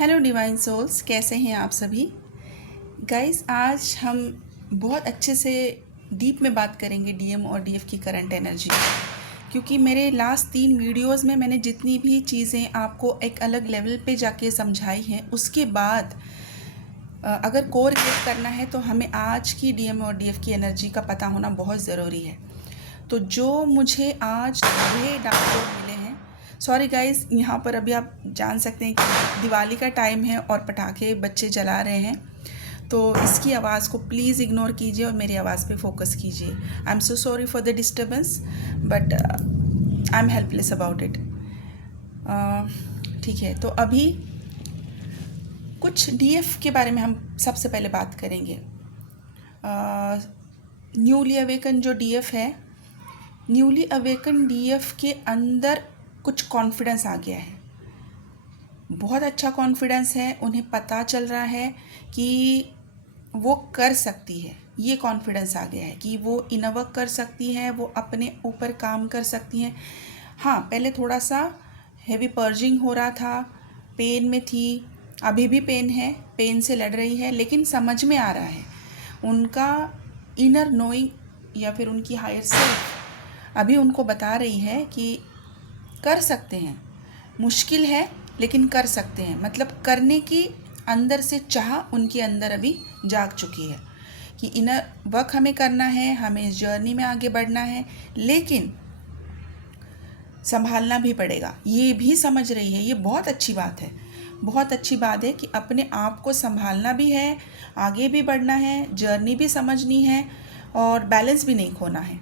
Hello divine souls, कैसे हैं आप सभी गाइस। आज हम बहुत अच्छे से डीप में बात करेंगे डीएम और डीएफ की करंट एनर्जी, क्योंकि मेरे लास्ट 3 वीडियोस में मैंने जितनी भी चीज़ें आपको एक अलग लेवल पे जाके समझाई हैं, उसके बाद अगर कोर रिलेट करना है तो हमें आज की डीएम और डीएफ की एनर्जी का पता होना बहुत ज़रूरी है। तो जो मुझे आज ये डाउनलोड मिले हैं, सॉरी गाइस, यहाँ पर अभी आप जान सकते हैं कि दिवाली का टाइम है और पटाखे बच्चे जला रहे हैं, तो इसकी आवाज़ को प्लीज़ इग्नोर कीजिए और मेरी आवाज़ पे फोकस कीजिए। I am so sorry for the disturbance, but I am helpless about it. ठीक है, तो अभी कुछ डीएफ के बारे में हम सबसे पहले बात करेंगे। न्यूली अवेकन जो डीएफ है, न्यूली अवेकन डीएफ के अंदर कुछ कॉन्फिडेंस आ गया है, बहुत अच्छा कॉन्फिडेंस है। उन्हें पता चल रहा है कि वो कर सकती है, ये कॉन्फिडेंस आ गया है कि वो इनवर्क कर सकती है, वो अपने ऊपर काम कर सकती हैं। हाँ, पहले थोड़ा सा हेवी पर्जिंग हो रहा था, पेन में थी, अभी भी पेन है, पेन से लड़ रही है, लेकिन समझ में आ रहा है। उनका इनर नोइंग या फिर उनकी हायर सेल्फ अभी उनको बता रही है कि कर सकते हैं, मुश्किल है लेकिन कर सकते हैं। मतलब करने की अंदर से चाह उनके अंदर अभी जाग चुकी है कि इनर वर्क हमें करना है, हमें इस जर्नी में आगे बढ़ना है, लेकिन संभालना भी पड़ेगा। ये भी समझ रही है, ये बहुत अच्छी बात है। बहुत अच्छी बात है कि अपने आप को संभालना भी है, आगे भी बढ़ना है, जर्नी भी समझनी है और बैलेंस भी नहीं खोना है।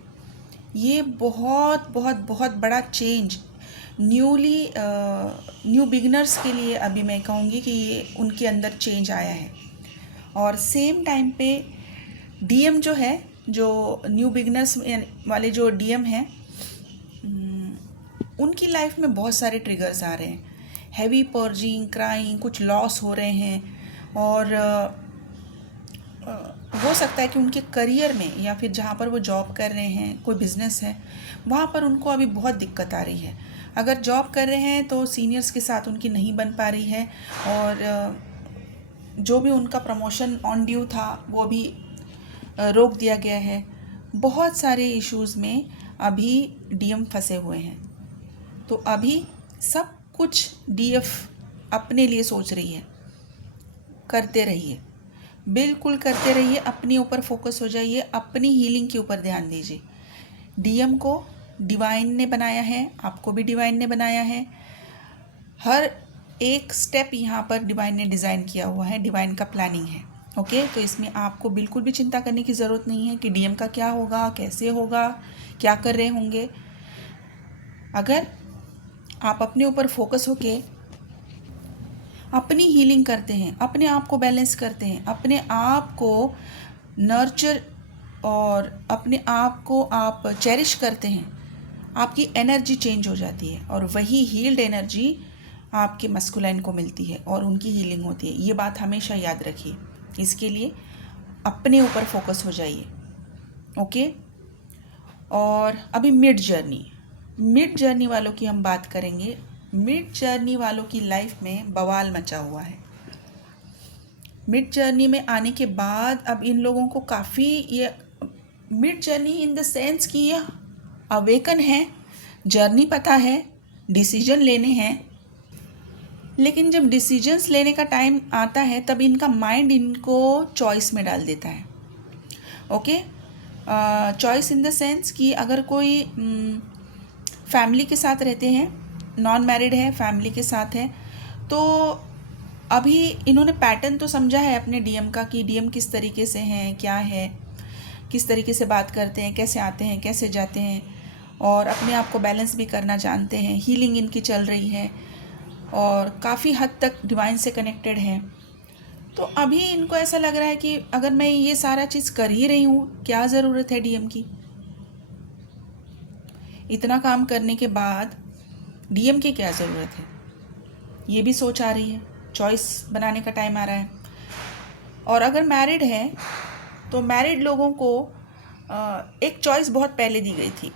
ये बहुत बहुत बहुत बड़ा चेंज न्यू बिगिनर्स के लिए अभी मैं कहूँगी कि ये उनके अंदर चेंज आया है। और सेम टाइम पे डीएम जो है, जो न्यू बिगिनर्स वाले जो डीएम हैं, उनकी लाइफ में बहुत सारे ट्रिगर्स आ रहे हैं। हैवी पर्जिंग, क्राइंग, कुछ लॉस हो रहे हैं और हो सकता है कि उनके करियर में या फिर जहाँ पर वो जॉब कर रहे हैं, कोई बिज़नेस है, वहाँ पर उनको अभी बहुत दिक्कत आ रही है। अगर जॉब कर रहे हैं तो सीनियर्स के साथ उनकी नहीं बन पा रही है और जो भी उनका प्रमोशन ऑन ड्यू था वो भी रोक दिया गया है। बहुत सारे इश्यूज़ में अभी डीएम फंसे हुए हैं। तो अभी सब कुछ डीएफ अपने लिए सोच रही है। करते रहिए, बिल्कुल करते रहिए, अपने ऊपर फोकस हो जाइए, अपनी हीलिंग के ऊपर ध्यान दीजिए। डीएम को डिवाइन ने बनाया है, आपको भी डिवाइन ने बनाया है। हर एक स्टेप यहाँ पर डिवाइन ने डिज़ाइन किया हुआ है, डिवाइन का प्लानिंग है। ओके, तो इसमें आपको बिल्कुल भी चिंता करने की ज़रूरत नहीं है कि डीएम का क्या होगा, कैसे होगा, क्या कर रहे होंगे। अगर आप अपने ऊपर फोकस होके अपनी हीलिंग करते हैं, अपने आप को बैलेंस करते हैं, अपने आप को नर्चर और अपने आप को आप चेरिश करते हैं, आपकी एनर्जी चेंज हो जाती है और वही हील्ड एनर्जी आपके मस्कुलाइन को मिलती है और उनकी हीलिंग होती है। ये बात हमेशा याद रखिए। इसके लिए अपने ऊपर फोकस हो जाइए। ओके, और अभी मिड जर्नी वालों की हम बात करेंगे। मिड जर्नी वालों की लाइफ में बवाल मचा हुआ है। मिड जर्नी में आने के बाद अब इन लोगों को काफ़ी, ये mid journey in the sense कि ये अवेकन है, जर्नी पता है, डिसीजन लेने हैं, लेकिन जब डिसीजंस लेने का टाइम आता है तब इनका माइंड इनको चॉइस में डाल देता है। Okay, choice in the sense कि अगर कोई फैमिली के साथ रहते हैं, नॉन मैरिड है, फैमिली के साथ है, तो अभी इन्होंने पैटर्न तो समझा है अपने डीएम का कि डीएम किस तरीके से हैं, क्या है, किस तरीके से बात करते हैं, कैसे आते हैं, कैसे जाते हैं, और अपने आप को बैलेंस भी करना जानते हैं। हीलिंग इनकी चल रही है और काफ़ी हद तक डिवाइन से कनेक्टेड हैं। तो अभी इनको ऐसा लग रहा है कि अगर मैं ये सारा चीज़ कर ही रही हूँ, क्या ज़रूरत है डीएम की। इतना काम करने के बाद डीएम की क्या ज़रूरत है, ये भी सोच आ रही है। चॉइस बनाने का टाइम आ रहा है। और अगर मैरिड है तो मैरिड लोगों को एक चॉइस बहुत पहले दी गई थी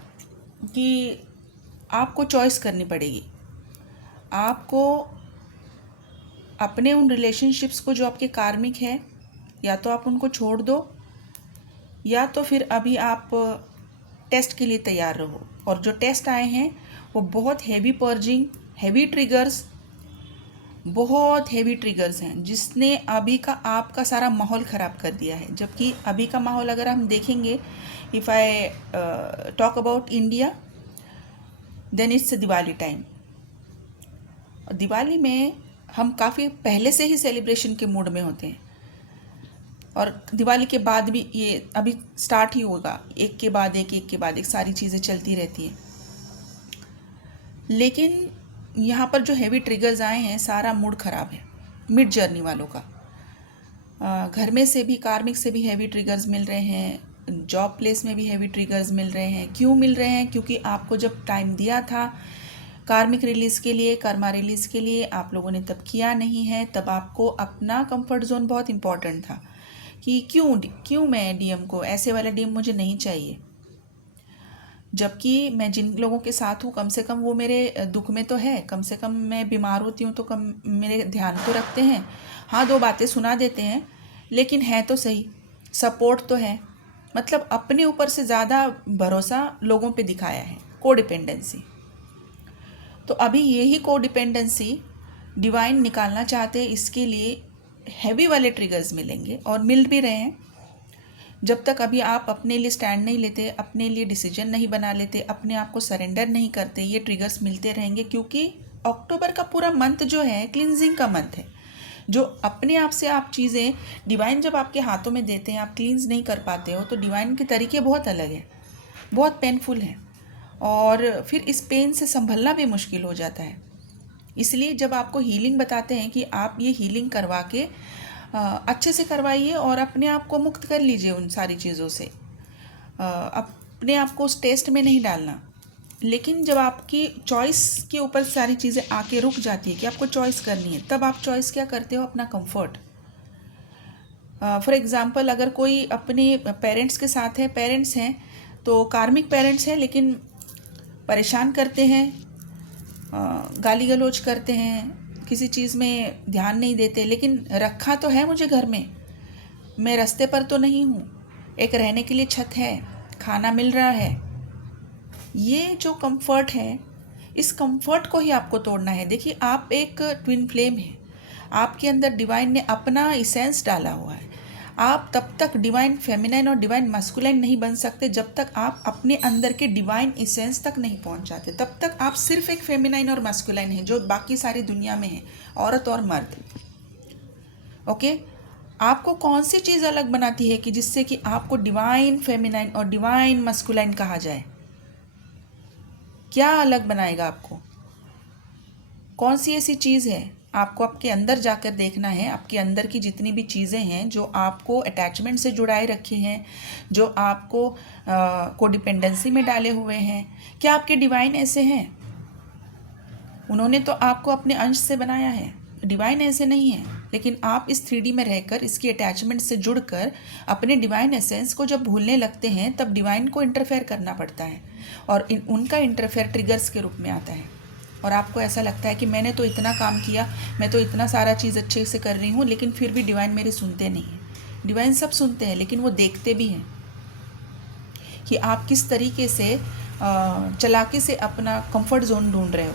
कि आपको चॉइस करनी पड़ेगी। आपको अपने उन रिलेशनशिप्स को जो आपके कार्मिक है, या तो आप उनको छोड़ दो, या तो फिर अभी आप टेस्ट के लिए तैयार रहो। और जो टेस्ट आए हैं वो बहुत हैवी पर्जिंग, हैवी ट्रिगर्स, बहुत हैवी ट्रिगर्स हैं, जिसने अभी का आपका सारा माहौल ख़राब कर दिया है। जबकि अभी का माहौल अगर हम देखेंगे, if I talk about India, then it's Diwali time. Diwali में हम काफ़ी पहले से ही सेलिब्रेशन के मूड में होते हैं, और दिवाली के बाद भी ये अभी स्टार्ट ही होगा, एक के बाद एक सारी चीज़ें चलती रहती हैं। लेकिन यहाँ पर जो हैवी ट्रिगर्स आए हैं, सारा मूड ख़राब है मिड जर्नी वालों का। घर में से भी, कार्मिक से भी हैवी ट्रिगर्स मिल रहे हैं, जॉब प्लेस में भी हैवी ट्रिगर्स मिल रहे हैं। क्यों मिल रहे हैं? क्योंकि आपको जब टाइम दिया था कार्मिक रिलीज़ के लिए, कर्मा रिलीज़ के लिए, आप लोगों ने तब किया नहीं है। तब आपको अपना कंफर्ट जोन बहुत इंपॉर्टेंट था कि क्यों मैं डीएम को, ऐसे वाला डीएम मुझे नहीं चाहिए। जबकि मैं जिन लोगों के साथ हूँ, कम से कम वो मेरे दुख में तो है, कम से कम मैं बीमार होती हूँ तो कम मेरे ध्यान तो रखते हैं। हाँ, 2 बातें सुना देते हैं, लेकिन है तो सही, सपोर्ट तो है। मतलब अपने ऊपर से ज़्यादा भरोसा लोगों पे दिखाया है, कोडिपेंडेंसी। तो अभी यही कोडिपेंडेंसी डिवाइन निकालना चाहते हैं, इसके लिए हैवी वाले ट्रिगर्स मिलेंगे और मिल भी रहे हैं। जब तक अभी आप अपने लिए स्टैंड नहीं लेते, अपने लिए डिसीजन नहीं बना लेते, अपने आप को सरेंडर नहीं करते, ये ट्रिगर्स मिलते रहेंगे। क्योंकि अक्टूबर का पूरा मंथ जो है क्लिनजिंग का मंथ है। जो अपने आप से आप चीज़ें डिवाइन जब आपके हाथों में देते हैं, आप क्लींस नहीं कर पाते हो, तो डिवाइन के तरीके बहुत अलग हैं, बहुत पेनफुल हैं, और फिर इस पेन से संभलना भी मुश्किल हो जाता है। इसलिए जब आपको हीलिंग बताते हैं कि आप ये हीलिंग करवा के अच्छे से करवाइए और अपने आप को मुक्त कर लीजिए उन सारी चीज़ों से, अपने आप को उस टेस्ट में नहीं डालना। लेकिन जब आपकी चॉइस के ऊपर सारी चीज़ें आके रुक जाती है कि आपको चॉइस करनी है, तब आप चॉइस क्या करते हो? अपना कंफर्ट। फॉर एग्ज़ाम्पल, अगर कोई अपने पेरेंट्स के साथ है, पेरेंट्स हैं तो कार्मिक पेरेंट्स हैं, लेकिन परेशान करते हैं, गाली गलौज करते हैं, किसी चीज़ में ध्यान नहीं देते, लेकिन रखा तो है मुझे घर में, मैं रास्ते पर तो नहीं हूँ, एक रहने के लिए छत है, खाना मिल रहा है। ये जो कंफर्ट है, इस कंफर्ट को ही आपको तोड़ना है। देखिए, आप एक ट्विन फ्लेम है, आपके अंदर डिवाइन ने अपना इसेंस डाला हुआ है। आप तब तक डिवाइन फेमिनाइन और डिवाइन मस्कुलाइन नहीं बन सकते जब तक आप अपने अंदर के डिवाइन इसेंस तक नहीं पहुंच जाते। तब तक आप सिर्फ एक फेमिनाइन और मस्कुलाइन है, जो बाकी सारी दुनिया में है, औरत और मर्द। ओके, आपको कौन सी चीज़ अलग बनाती है कि जिससे कि आपको डिवाइन फेमिनाइन और डिवाइन मस्कुलाइन कहा जाए? क्या अलग बनाएगा आपको? कौन सी ऐसी चीज़ है? आपको आपके अंदर जाकर देखना है। आपके अंदर की जितनी भी चीज़ें हैं जो आपको अटैचमेंट से जुड़ाए रखी हैं, जो आपको कोडिपेंडेंसी में डाले हुए हैं, क्या आपके डिवाइन ऐसे हैं? उन्होंने तो आपको अपने अंश से बनाया है, डिवाइन ऐसे नहीं है। लेकिन आप इस 3D में रहकर, इसकी अटैचमेंट से जुड़कर अपने डिवाइन एसेंस को जब भूलने लगते हैं, तब डिवाइन को इंटरफेयर करना पड़ता है, और उनका इंटरफेयर ट्रिगर्स के रूप में आता है। और आपको ऐसा लगता है कि मैंने तो इतना काम किया, मैं तो इतना सारा चीज़ अच्छे से कर रही हूँ, लेकिन फिर भी डिवाइन मेरी सुनते नहीं हैं। डिवाइन सब सुनते हैं, लेकिन वो देखते भी हैं कि आप किस तरीके से चालाकी से अपना कंफर्ट जोन ढूंढ रहे हो।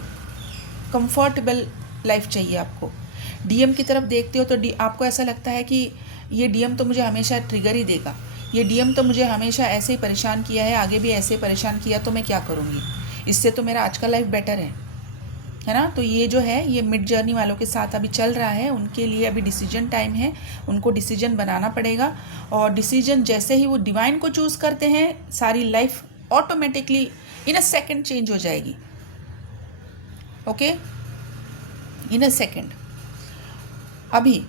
कंफर्टेबल लाइफ चाहिए आपको। डीएम की तरफ देखते हो तो आपको ऐसा लगता है कि ये डीएम तो मुझे हमेशा ट्रिगर ही देगा, ये डीएम तो मुझे हमेशा ऐसे ही परेशान किया है, आगे भी ऐसे ही परेशान किया, तो मैं क्या करूँगी? इससे तो मेरा आज का लाइफ बेटर है ना। तो ये जो है, ये मिड जर्नी वालों के साथ अभी चल रहा है, उनके लिए अभी डिसीजन टाइम है, उनको डिसीजन बनाना पड़ेगा। और डिसीजन जैसे ही वो डिवाइन को चूज़ करते हैं, सारी life automatically in a second change हो जाएगी। Okay, in a second. अभी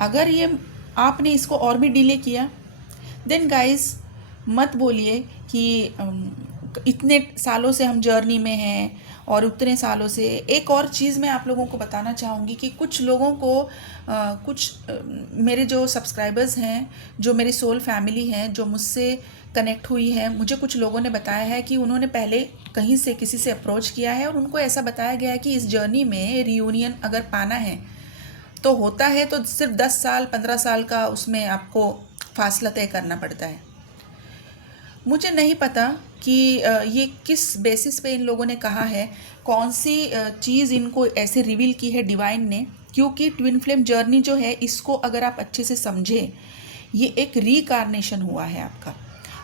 अगर ये आपने इसको और भी डिले किया, देन गाइस मत बोलिए कि इतने सालों से हम जर्नी में हैं और उतने सालों से। एक और चीज़ मैं आप लोगों को बताना चाहूँगी कि कुछ लोगों को मेरे जो सब्सक्राइबर्स हैं, जो मेरी सोल फैमिली हैं, जो मुझसे कनेक्ट हुई है, मुझे कुछ लोगों ने बताया है कि उन्होंने पहले कहीं से किसी से अप्रोच किया है और उनको ऐसा बताया गया है कि इस जर्नी में रियूनियन अगर पाना है तो होता है तो सिर्फ 10 साल 15 साल का उसमें आपको फासला तय करना पड़ता है। मुझे नहीं पता कि ये किस बेसिस पे इन लोगों ने कहा है, कौन सी चीज़ इनको ऐसे रिवील की है डिवाइन ने, क्योंकि ट्विन फ्लेम जर्नी जो है इसको अगर आप अच्छे से समझें, ये एक रीकार्नेशन हुआ है आपका।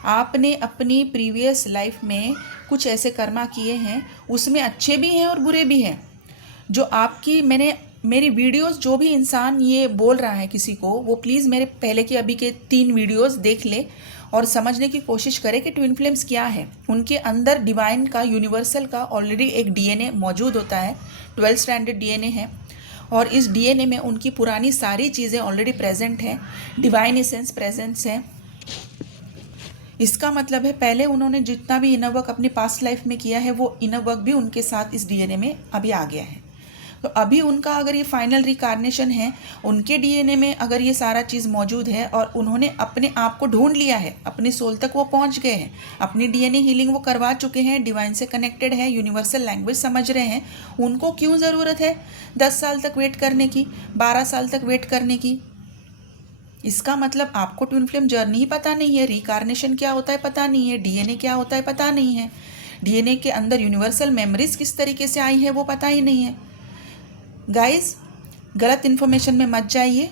आपने अपनी प्रीवियस लाइफ में कुछ ऐसे कर्मा किए हैं, उसमें अच्छे भी हैं और बुरे भी हैं, जो आपकी मेरी वीडियोस, जो भी इंसान ये बोल रहा है किसी को, वो प्लीज़ मेरे पहले के अभी के 3 वीडियोस देख ले और समझने की कोशिश करे कि ट्विन फ्लेम्स क्या है। उनके अंदर डिवाइन का, यूनिवर्सल का ऑलरेडी एक डीएनए मौजूद होता है, 12 स्टैंडर्ड डीएनए है, और इस डीएनए में उनकी पुरानी सारी चीज़ें ऑलरेडी प्रेजेंट हैं, डिवाइन एसेंस प्रेजेंस है। इसका मतलब है पहले उन्होंने जितना भी इनर वर्क अपनी पास्ट लाइफ में किया है, वो इनर वर्क भी उनके साथ इस डीएनए में अभी आ गया है। तो अभी उनका अगर ये फाइनल रिकार्नेशन है, उनके डीएनए में अगर ये सारा चीज़ मौजूद है और उन्होंने अपने आप को ढूंढ लिया है, अपने सोल तक वो पहुंच गए हैं, अपनी डीएनए हीलिंग वो करवा चुके हैं, डिवाइन से कनेक्टेड है, यूनिवर्सल लैंग्वेज समझ रहे हैं, उनको क्यों ज़रूरत है 10 साल तक वेट करने की, 12 साल तक वेट करने की? इसका मतलब आपको ट्विन फ्लेम जर्नी ही पता नहीं है, रिकार्नेशन क्या होता है पता नहीं है, डीएनए क्या होता है पता नहीं है, डीएनए के अंदर यूनिवर्सल मेमोरीज किस तरीके से आई है वो पता ही नहीं है। गाइस, गलत इन्फॉर्मेशन में मत जाइए,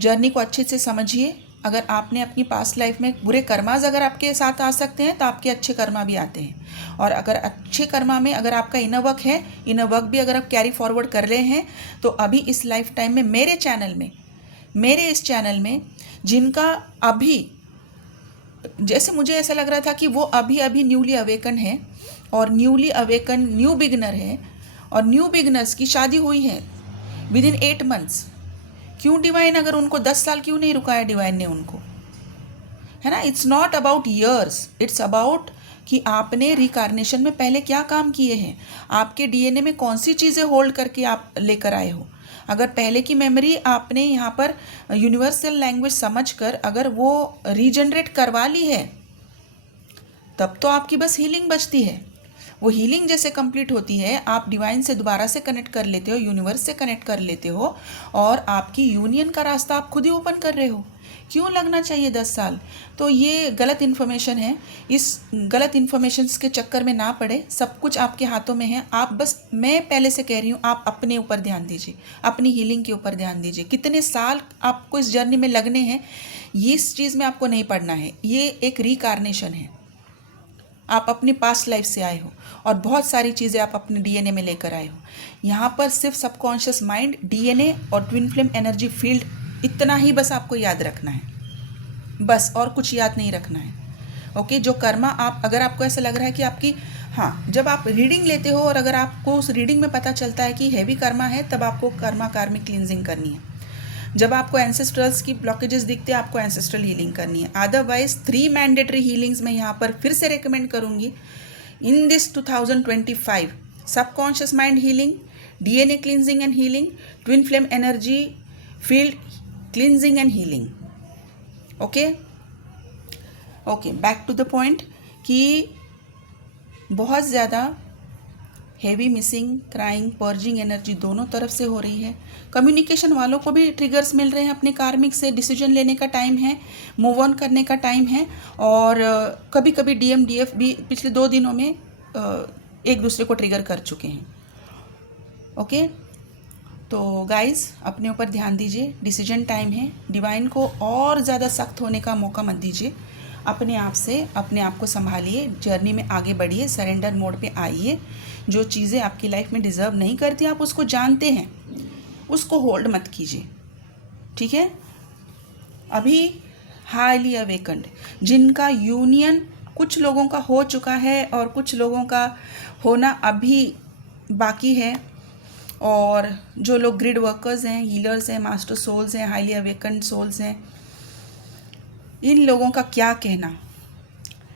जर्नी को अच्छे से समझिए। अगर आपने अपनी पास्ट लाइफ में बुरे कर्माज अगर आपके साथ आ सकते हैं, तो आपके अच्छे कर्मा भी आते हैं, और अगर अच्छे कर्मा में अगर आपका इनर वर्क है, इनर वर्क भी अगर आप कैरी फॉरवर्ड कर रहे हैं, तो अभी इस लाइफ टाइम में मेरे इस चैनल में जिनका अभी, जैसे मुझे ऐसा लग रहा था कि वो अभी न्यूली अवेकन है, और न्यूली अवेकन न्यू बिगनर है, और न्यू बिगनर्स की शादी हुई है विदिन 8 मंथ्स, क्यों डिवाइन अगर उनको 10 साल क्यों नहीं रुकाया डिवाइन ने उनको, है ना? It's not about years, it's about कि आपने रिकार्नेशन में पहले क्या काम किए हैं, आपके डीएनए में कौन सी चीज़ें होल्ड करके आप लेकर आए हो। अगर पहले की मेमोरी आपने यहाँ पर यूनिवर्सल लैंग्वेज समझकर अगर वो रीजनरेट करवा ली है, तब तो आपकी बस हीलिंग बचती है। वो हीलिंग जैसे कंप्लीट होती है, आप डिवाइन से दोबारा से कनेक्ट कर लेते हो, यूनिवर्स से कनेक्ट कर लेते हो, और आपकी यूनियन का रास्ता आप खुद ही ओपन कर रहे हो। क्यों लगना चाहिए 10 साल? तो ये गलत इन्फॉर्मेशन है। इस गलत इन्फॉर्मेशन के चक्कर में ना पड़े, सब कुछ आपके हाथों में है। आप बस, मैं पहले से कह रही हूँ, आप अपने ऊपर ध्यान दीजिए, अपनी हीलिंग के ऊपर ध्यान दीजिए। कितने साल आपको इस जर्नी में लगने हैं, ये इस चीज़ में आपको नहीं पड़ना है। ये एक रिकार्नेशन है, आप अपनी पास्ट लाइफ से आए हो, और बहुत सारी चीज़ें आप अपने डीएनए में लेकर आए हो। यहाँ पर सिर्फ सबकॉन्शियस माइंड, डीएनए और ट्विन फ्लेम एनर्जी फील्ड, इतना ही बस आपको याद रखना है, बस, और कुछ याद नहीं रखना है। ओके, जो कर्मा आप, अगर आपको ऐसा लग रहा है कि आपकी, हाँ, जब आप रीडिंग लेते हो और अगर आपको उस रीडिंग में पता चलता है कि हैवी कर्मा है, तब आपको कर्मा कार्मिक क्लींजिंग करनी है। जब आपको एंसेस्ट्रल्स की ब्लॉकेजेस दिखते हैं, आपको एंसेस्ट्रल हीलिंग करनी है। अदरवाइज 3 मैंडेटरी हीलिंग्स मैं यहाँ पर फिर से रिकमेंड करूँगी in this 2025: subconscious mind healing, DNA cleansing and healing, twin flame energy field cleansing and healing. Okay, back to the point कि बहुत ज़्यादा heavy missing, crying, purging energy दोनों तरफ से हो रही है। कम्युनिकेशन वालों को भी ट्रिगर्स मिल रहे हैं अपने कार्मिक से, डिसीजन लेने का टाइम है, मूव ऑन करने का टाइम है, और कभी कभी डीएम डीएफ भी पिछले 2 दिनों में एक दूसरे को ट्रिगर कर चुके हैं। ओके, तो गाइस, अपने ऊपर ध्यान दीजिए, डिसीजन टाइम है। डिवाइन को और ज़्यादा सख्त होने का मौका मत दीजिए। अपने आप से अपने आप को संभालिए, जर्नी में आगे बढ़िए, सरेंडर मोड पे आइए। जो चीज़ें आपकी लाइफ में डिज़र्व नहीं करती, आप उसको जानते हैं, उसको होल्ड मत कीजिए, ठीक है? अभी हाईली अवेकन्ड, जिनका यूनियन कुछ लोगों का हो चुका है और कुछ लोगों का होना अभी बाकी है, और जो लोग ग्रिड वर्कर्स हैं, हीलर्स हैं, मास्टर सोल्स हैं, हाईली अवेकन्ड सोल्स हैं, इन लोगों का क्या कहना।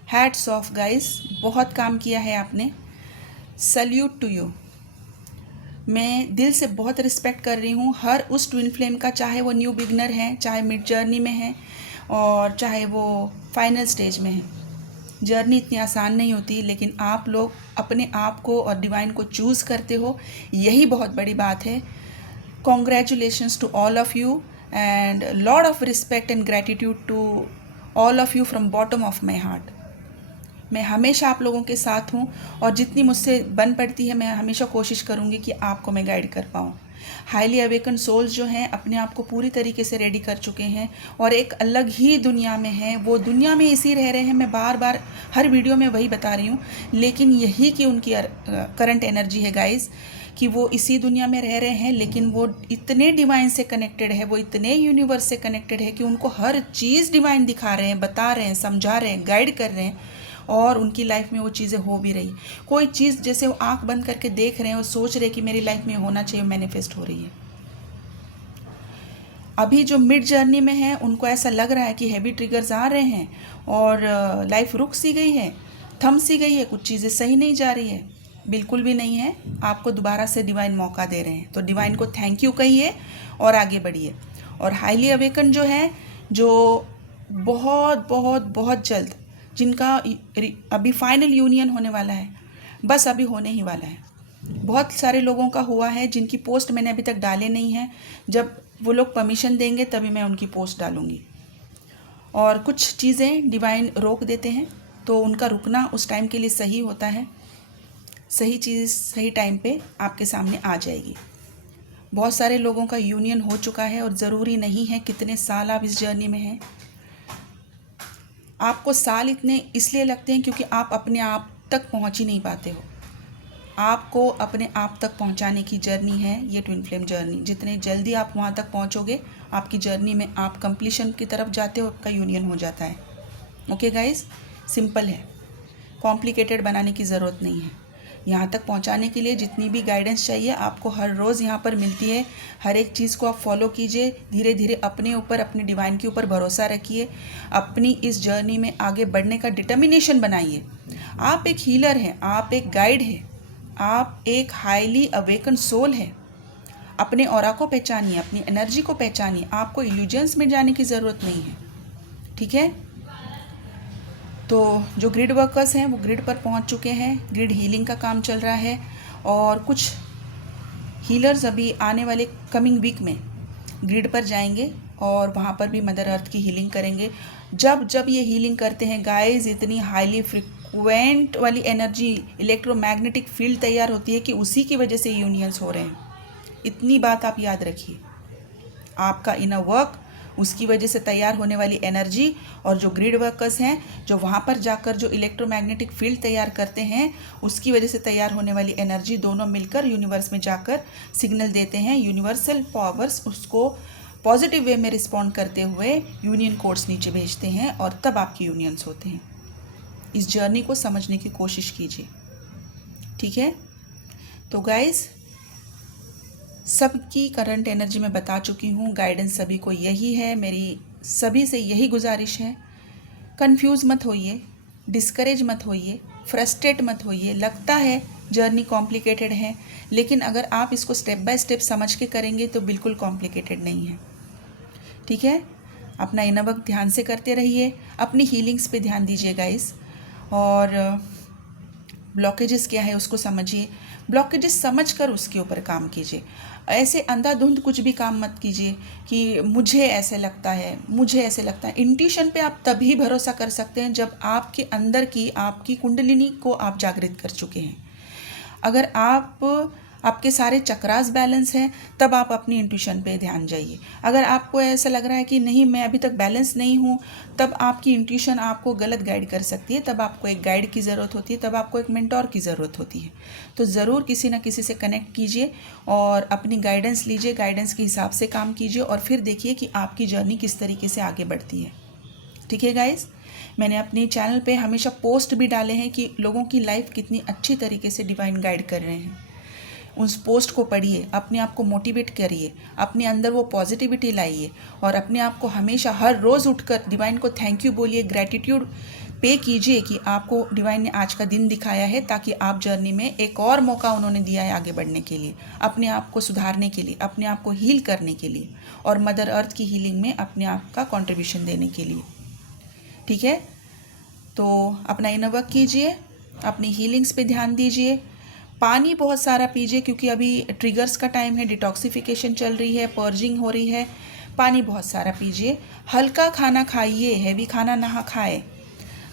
हैट्स ऑफ गाइस, बहुत काम किया है आपने, सल्यूट टू यू। मैं दिल से बहुत रिस्पेक्ट कर रही हूँ हर उस ट्विन फ्लेम का, चाहे वो न्यू बिगनर है, चाहे मिड जर्नी में है, और चाहे वो फाइनल स्टेज में है। जर्नी इतनी आसान नहीं होती, लेकिन आप लोग अपने आप को और डिवाइन को चूज़ करते हो, यही बहुत बड़ी बात है। Congratulations to all of you and a lot of respect and gratitude to all of you from bottom of my heart. मैं हमेशा आप लोगों के साथ हूँ और जितनी मुझसे बन पड़ती है मैं हमेशा कोशिश करूँगी कि आपको मैं गाइड कर पाऊँ। हाईली अवेकन सोल्स जो हैं अपने आप को पूरी तरीके से रेडी कर चुके हैं और एक अलग ही दुनिया में हैं। वो दुनिया में इसी रह रहे हैं, मैं बार बार हर वीडियो में वही बता रही हूँ, लेकिन यही कि उनकी करंट एनर्जी है गाइस, कि वो इसी दुनिया में रह रहे हैं, लेकिन वो इतने डिवाइन से कनेक्टेड है, वो इतने यूनिवर्स से कनेक्टेड है कि उनको हर चीज़ डिवाइन दिखा रहे हैं, बता रहे हैं, समझा रहे हैं, गाइड कर रहे हैं और उनकी लाइफ में वो चीज़ें हो भी रही। कोई चीज़ जैसे वो आंख बंद करके देख रहे हैं और सोच रहे हैं कि मेरी लाइफ में होना चाहिए, मैनिफेस्ट हो रही है। अभी जो मिड जर्नी में है उनको ऐसा लग रहा है कि हैवी ट्रिगर्स आ रहे हैं और लाइफ रुक सी गई है, थम सी गई है, कुछ चीज़ें सही नहीं जा रही है। बिल्कुल भी नहीं है, आपको दोबारा से डिवाइन मौका दे रहे हैं, तो डिवाइन को थैंक यू कहिए और आगे बढ़िए। और हाईली अवेकन जो है, जो बहुत बहुत बहुत जल्द, जिनका अभी फाइनल यूनियन होने वाला है, बस अभी होने ही वाला है। बहुत सारे लोगों का हुआ है जिनकी पोस्ट मैंने अभी तक डाले नहीं है, जब वो लोग परमिशन देंगे तभी मैं उनकी पोस्ट डालूँगी। और कुछ चीज़ें डिवाइन रोक देते हैं, तो उनका रुकना उस टाइम के लिए सही होता है। सही चीज़ सही टाइम पे आपके सामने आ जाएगी। बहुत सारे लोगों का यूनियन हो चुका है और ज़रूरी नहीं है कितने साल आप इस जर्नी में हैं। आपको साल इतने इसलिए लगते हैं क्योंकि आप अपने आप तक पहुंच ही नहीं पाते हो। आपको अपने आप तक पहुंचाने की जर्नी है ये ट्विन फ्लेम जर्नी। जितने जल्दी आप वहां तक पहुंचोगे, आपकी जर्नी में आप कंप्लीशन की तरफ जाते हो, आपका यूनियन हो जाता है। ओके गाइस, सिंपल है, कॉम्प्लिकेटेड बनाने की ज़रूरत नहीं है। यहाँ तक पहुँचाने के लिए जितनी भी गाइडेंस चाहिए आपको हर रोज़ यहाँ पर मिलती है। हर एक चीज़ को आप फॉलो कीजिए, धीरे धीरे अपने ऊपर, अपने डिवाइन के ऊपर भरोसा रखिए, अपनी इस जर्नी में आगे बढ़ने का डिटर्मिनेशन बनाइए। आप एक हीलर हैं, आप एक गाइड हैं, आप एक हाईली अवेकन सोल है। अपने ऑरा को पहचानिए, अपनी एनर्जी को पहचानिए। आपको इल्यूजन्स में जाने की ज़रूरत नहीं है, ठीक है। तो जो ग्रिड वर्कर्स हैं वो ग्रिड पर पहुंच चुके हैं, ग्रिड हीलिंग का काम चल रहा है और कुछ हीलर्स अभी आने वाले कमिंग वीक में ग्रिड पर जाएंगे और वहाँ पर भी मदर अर्थ की हीलिंग करेंगे। जब जब ये हीलिंग करते हैं गाइस, इतनी हाईली फ्रिक्वेंट वाली एनर्जी, इलेक्ट्रोमैग्नेटिक फील्ड तैयार होती है कि उसी की वजह से यूनियंस हो रहे हैं। इतनी बात आप याद रखिए, आपका इनर वर्क, उसकी वजह से तैयार होने वाली एनर्जी और जो ग्रिड वर्कर्स हैं जो वहाँ पर जाकर जो इलेक्ट्रोमैग्नेटिक फील्ड तैयार करते हैं, उसकी वजह से तैयार होने वाली एनर्जी, दोनों मिलकर यूनिवर्स में जाकर सिग्नल देते हैं। यूनिवर्सल पावर्स उसको पॉजिटिव वे में रिस्पॉन्ड करते हुए यूनियन कोड्स नीचे भेजते हैं और तब आपकी यूनियंस होते हैं। इस जर्नी को समझने की कोशिश कीजिए, ठीक है। तो गाइस, सबकी करंट एनर्जी में बता चुकी हूँ, गाइडेंस सभी को यही है, मेरी सभी से यही गुजारिश है। कंफ्यूज मत होइए, डिस्करेज मत होइए, फ्रस्ट्रेट मत होइए। लगता है जर्नी कॉम्प्लिकेटेड है, लेकिन अगर आप इसको स्टेप बाय स्टेप समझ के करेंगे तो बिल्कुल कॉम्प्लिकेटेड नहीं है, ठीक है। अपना इनर वर्क ध्यान से करते रहिए, अपनी हीलिंग्स पे ध्यान दीजिए गाइस, और ब्लॉकेजेस क्या है उसको समझिए। ब्लॉकेजेस समझकर उसके ऊपर काम कीजिए। ऐसे अंधाधुंध कुछ भी काम मत कीजिए कि मुझे ऐसे लगता है, मुझे ऐसे लगता है। इंट्यूशन पे आप तभी भरोसा कर सकते हैं जब आपके अंदर की, आपकी कुंडलिनी को आप जागृत कर चुके हैं। अगर आपके सारे चक्रास बैलेंस हैं, तब आप अपनी इंट्यूशन पे ध्यान जाइए। अगर आपको ऐसा लग रहा है कि नहीं मैं अभी तक बैलेंस नहीं हूँ, तब आपकी इंट्यूशन आपको गलत गाइड कर सकती है। तब आपको एक गाइड की ज़रूरत होती है, तब आपको एक मेंटोर की ज़रूरत होती है। तो ज़रूर किसी ना किसी से कनेक्ट कीजिए और अपनी गाइडेंस लीजिए, गाइडेंस के हिसाब से काम कीजिए और फिर देखिए कि आपकी जर्नी किस तरीके से आगे बढ़ती है, ठीक है गाइस। मैंने अपने चैनल पे हमेशा पोस्ट भी डाले हैं कि लोगों की लाइफ कितनी अच्छी तरीके से डिवाइन गाइड कर रहे हैं। उस पोस्ट को पढ़िए, अपने आप को मोटिवेट करिए, अपने अंदर वो पॉजिटिविटी लाइए और अपने आप को हमेशा हर रोज़ उठकर डिवाइन को थैंक यू बोलिए, ग्रैटिट्यूड पे कीजिए कि आपको डिवाइन ने आज का दिन दिखाया है, ताकि आप जर्नी में एक और मौका उन्होंने दिया है आगे बढ़ने के लिए, अपने आप को सुधारने के लिए, अपने आप को हील करने के लिए और मदर अर्थ की हीलिंग में अपने आप का कॉन्ट्रीब्यूशन देने के लिए, ठीक है। तो अपना इनर वर्क कीजिए, अपनी हीलिंग्स पे ध्यान दीजिए, पानी बहुत सारा पीजिए, क्योंकि अभी ट्रिगर्स का टाइम है, डिटॉक्सिफिकेशन चल रही है, पर्जिंग हो रही है। पानी बहुत सारा पीजिए। हल्का खाना खाइए, हैवी खाना ना खाए।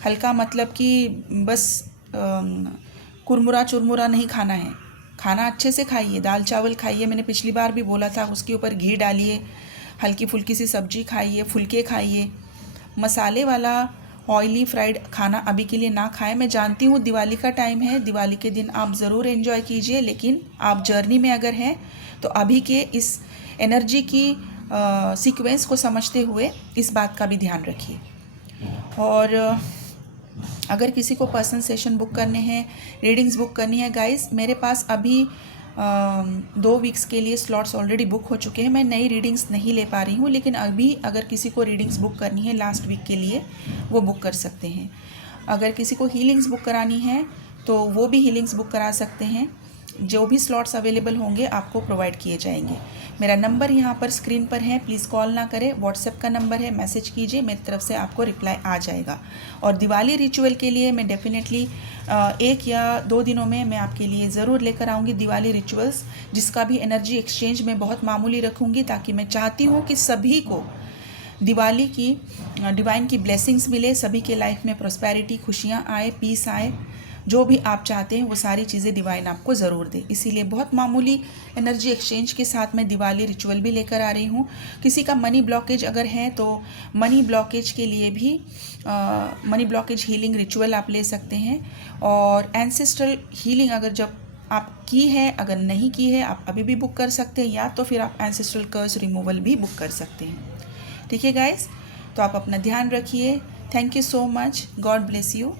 हल्का मतलब कि बस कुरमुरा चुरमुरा नहीं खाना है। खाना अच्छे से खाइए, दाल चावल खाइए, मैंने पिछली बार भी बोला था, उसके ऊपर घी डालिए, हल्की फुल्की सी सब्जी खाइए, फुलके खाइए। मसाले वाला ऑयली फ्राइड खाना अभी के लिए ना खाएं। मैं जानती हूँ दिवाली का टाइम है, दिवाली के दिन आप ज़रूर एंजॉय कीजिए, लेकिन आप जर्नी में अगर हैं तो अभी के इस एनर्जी की सीक्वेंस को समझते हुए इस बात का भी ध्यान रखिए। और अगर किसी को पर्सनल सेशन बुक करने हैं, रीडिंग्स बुक करनी है गाइस, मेरे पास अभी 2 वीक्स के लिए स्लॉट्स ऑलरेडी बुक हो चुके हैं। मैं नई रीडिंग्स नहीं ले पा रही हूँ, लेकिन अभी अगर किसी को रीडिंग्स बुक करनी है लास्ट वीक के लिए, वो बुक कर सकते हैं। अगर किसी को हीलिंग्स बुक करानी है तो वो भी हीलिंग्स बुक करा सकते हैं। जो भी स्लॉट्स अवेलेबल होंगे आपको प्रोवाइड किए जाएंगे। मेरा नंबर यहाँ पर स्क्रीन पर है, प्लीज़ कॉल ना करें, व्हाट्सएप का नंबर है, मैसेज कीजिए, मेरी तरफ से आपको रिप्लाई आ जाएगा। और दिवाली रिचुअल के लिए मैं डेफिनेटली 1 या 2 दिनों में मैं आपके लिए ज़रूर लेकर आऊँगी दिवाली रिचुअल्स, जिसका भी एनर्जी एक्सचेंज मैं बहुत मामूली रखूँगी, ताकि मैं चाहती हूँ कि सभी को दिवाली की डिवाइन की ब्लेसिंग्स मिले, सभी के लाइफ में प्रॉस्पेरिटी, खुशियाँ आए, पीस आए। जो भी आप चाहते हैं वो सारी चीज़ें डिवाइन आपको ज़रूर दे। इसीलिए बहुत मामूली एनर्जी एक्सचेंज के साथ मैं दिवाली रिचुअल भी लेकर आ रही हूँ। किसी का मनी ब्लॉकेज अगर है तो मनी ब्लॉकेज के लिए भी मनी ब्लॉकेज हीलिंग रिचुअल आप ले सकते हैं। और एंसेस्ट्रल हीलिंग अगर जब आप की है, अगर नहीं की है, आप अभी भी बुक कर सकते हैं, या तो फिर आप एंसेस्ट्रल कर्स रिमूवल भी बुक कर सकते हैं। ठीक है गाइस, तो आप अपना ध्यान रखिए। Thank you so much, God bless you.